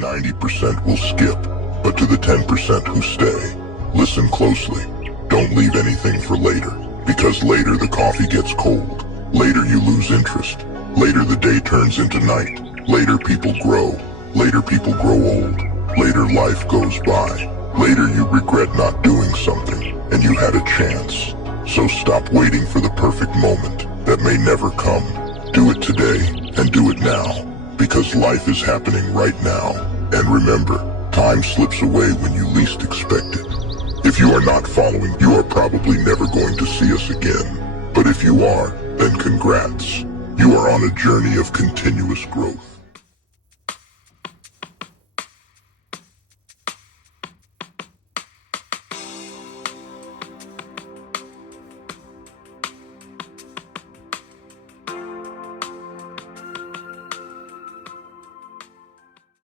90% will skip, but to the 10% who stay, listen closely. Don't leave anything for later, because later the coffee gets cold. Later you lose interest. Later the day turns into night. Later people grow. Later people grow old. Later life goes by. Later you regret not doing something, and you had a chance. So stop waiting for the perfect moment that may never come. Do it today, and do it now, because life is happening right now. And remember, time slips away when you least expect it. If you are not following, you are probably never going to see us again. But if you are, then congrats. You are on a journey of continuous growth.